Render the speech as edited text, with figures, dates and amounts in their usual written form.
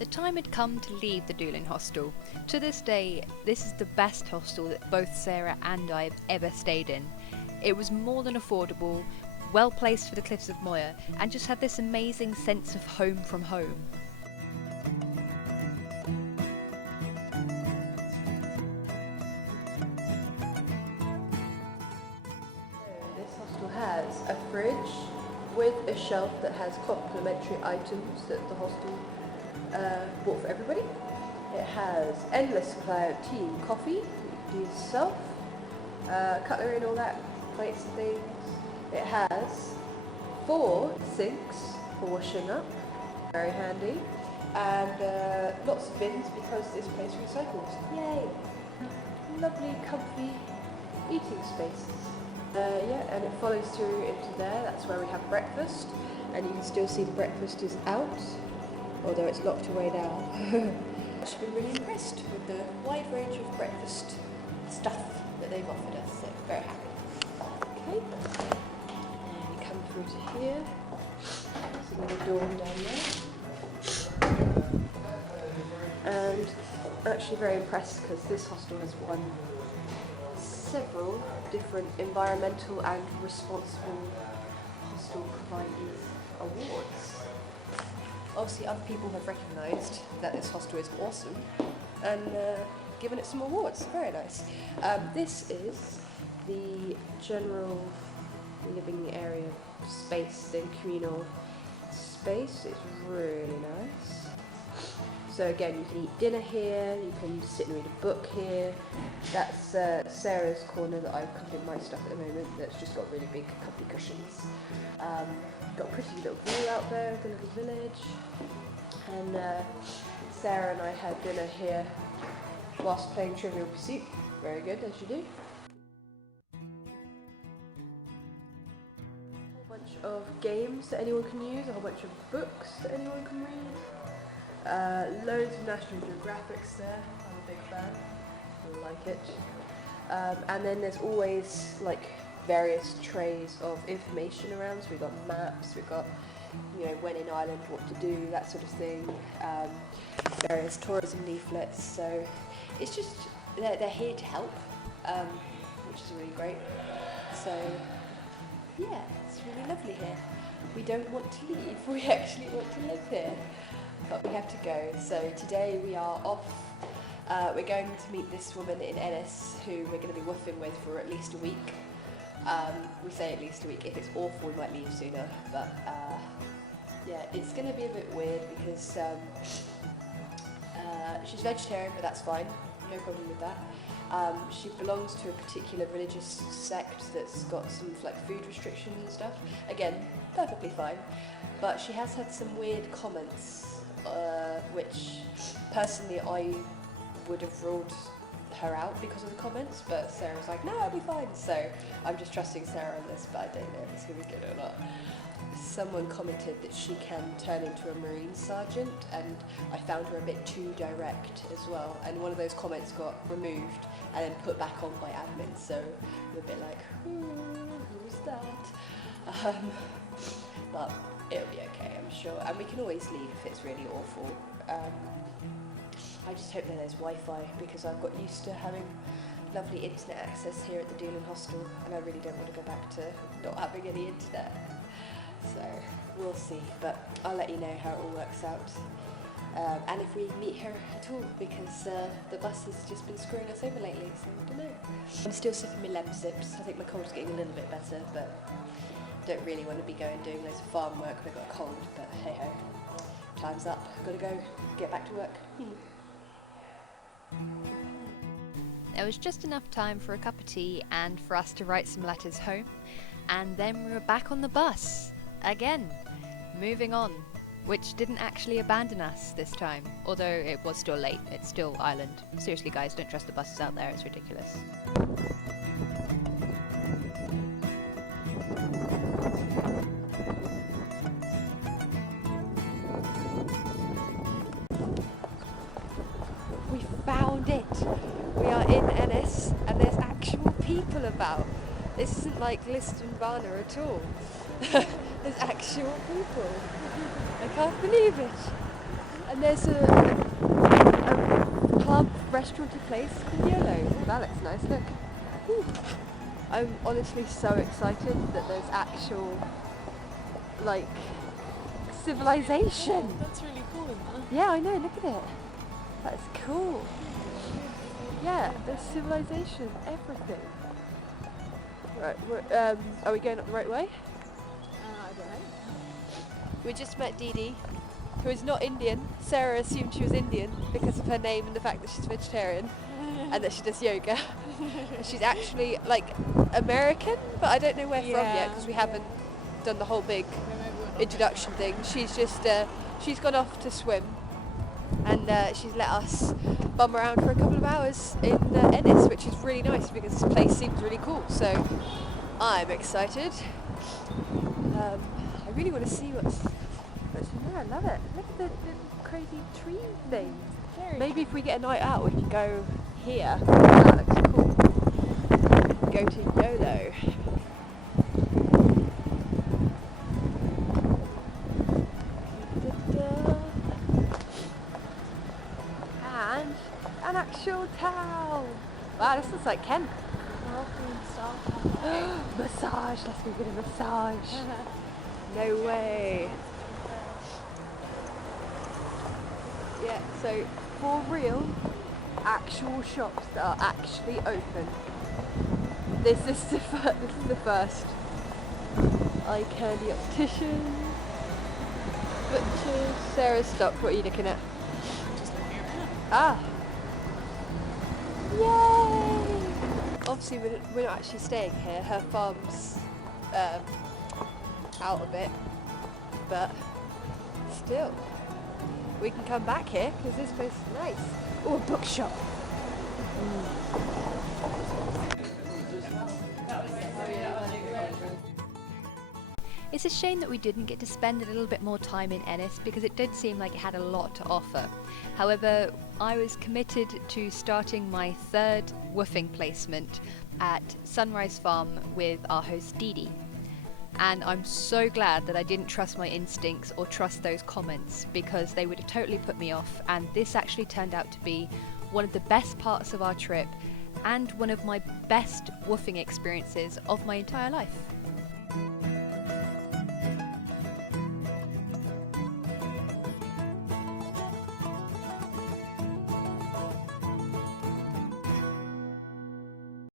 The time had come to leave the Doolin Hostel. To this day, this is the best hostel that both Sarah and I have ever stayed in. It was more than affordable, well placed for the Cliffs of Moher, and just had this amazing sense of home from home. This hostel has a fridge with a shelf that has complimentary items that the hostel bought for everybody. It has endless supply of tea and coffee that you can do yourself, cutlery and all that, plates and things. It has 4 sinks for washing up, very handy, and lots of bins because this place recycles. Yay! Lovely, comfy eating spaces. And it follows through into there. That's where we have breakfast, and you can still see the breakfast is out, although it's locked away now. I've been really impressed with the wide range of breakfast stuff that they've offered us, so very happy. Okay, and you come through to here. There's another door down there. And I'm actually very impressed because this hostel has won several different environmental and responsible hostel providers awards. Obviously other people have recognised that this hostel is awesome and given it some awards. Very nice. This is the general living area space, the communal space. It's really nice. So again, you can eat dinner here, you can sit and read a book here. That's Sarah's corner that I've covered in my stuff at the moment, that's just got really big comfy cushions. Got a pretty little view out there of the little village. And Sarah and I had dinner here whilst playing Trivial Pursuit. Very good, as you do. A whole bunch of games that anyone can use, a whole bunch of books that anyone can read. Loads of National Geographics there. I'm a big fan. I like it. And then there's always like various trays of information around. So we've got maps, we've got, you know, when in Ireland, what to do, that sort of thing. Various tourism leaflets. So it's just they're here to help, which is really great. So yeah, it's really lovely here. We don't want to leave. We actually want to live here. But we have to go. So today we are off. We're going to meet this woman in Ennis who we're going to be woofing with for at least a week. We say at least a week. If it's awful, we might leave sooner. But yeah, it's going to be a bit weird because she's vegetarian, but that's fine. No problem with that. She belongs to a particular religious sect that's got some like food restrictions and stuff. Again, perfectly fine. But she has had some weird comments. Which personally I would have ruled her out because of the comments, but Sarah's like, no, I'll be fine. So I'm just trusting Sarah on this, but I don't know if it's going to be good or not. Someone commented that she can turn into a Marine sergeant, and I found her a bit too direct as well. And one of those comments got removed and then put back on by admin, so I'm a bit like, who's that? But it'll be okay, I'm sure. And we can always leave if it's really awful. I just hope that there's Wi-Fi because I've got used to having lovely internet access here at the Doolin Hostel, and I really don't want to go back to not having any internet. So we'll see, but I'll let you know how it all works out. And if we meet her at all, because the bus has just been screwing us over lately, so I don't know. I'm still sipping my lemon sips. I think my cold's getting a little bit better, but don't really want to be doing loads of farm work when I've got a cold, but hey ho, time's up, gotta go, get back to work. There was just enough time for a cup of tea and for us to write some letters home, and then we were back on the bus, again, moving on, which didn't actually abandon us this time, although it was still late, it's still Ireland. Seriously guys, don't trust the buses out there, it's ridiculous. We found it! We are in Ennis and there's actual people about. This isn't like Liston-Varna at all. There's actual people. I can't believe it. And there's a club restaurant place called Yolo. Oh, that looks nice, look. Ooh. I'm honestly so excited that there's actual, like, civilization. Oh, that's really cool, isn't it? Yeah, I know, look at it. That's cool. Yeah, there's civilization, everything. Right, are we going up the right way? I don't know. We just met Didi, who is not Indian. Sarah assumed she was Indian because of her name and the fact that she's vegetarian and that she does yoga. She's actually like American, but I don't know where from yet because we haven't done the whole big introduction thing. She's just she's gone off to swim, and she's let us bum around for a couple of hours in Ennis, which is really nice because this place seems really cool. So I'm excited. I really want to see what's in there. I love it. Look at the crazy tree thing. Maybe if we get a night out, we can go here. That looks cool. Go to YOLO. And an actual towel. Wow, this looks like Kent. Massage. Let's go get a massage. No way. Yeah, so for real, actual shops that are actually open. This is the first. Eye candy optician, butchers. Sarah, stop. What are you looking at? Just looking around. Ah. Yay! Obviously, we're not actually staying here. Her farm's out a bit, but still, we can come back here because this place is nice. Oh, a bookshop. It's a shame that we didn't get to spend a little bit more time in Ennis because it did seem like it had a lot to offer. However, I was committed to starting my third WWOOFing placement at Sunrise Farm with our host Didi. And I'm so glad that I didn't trust my instincts or trust those comments because they would have totally put me off, and this actually turned out to be one of the best parts of our trip and one of my best WWOOFing experiences of my entire life.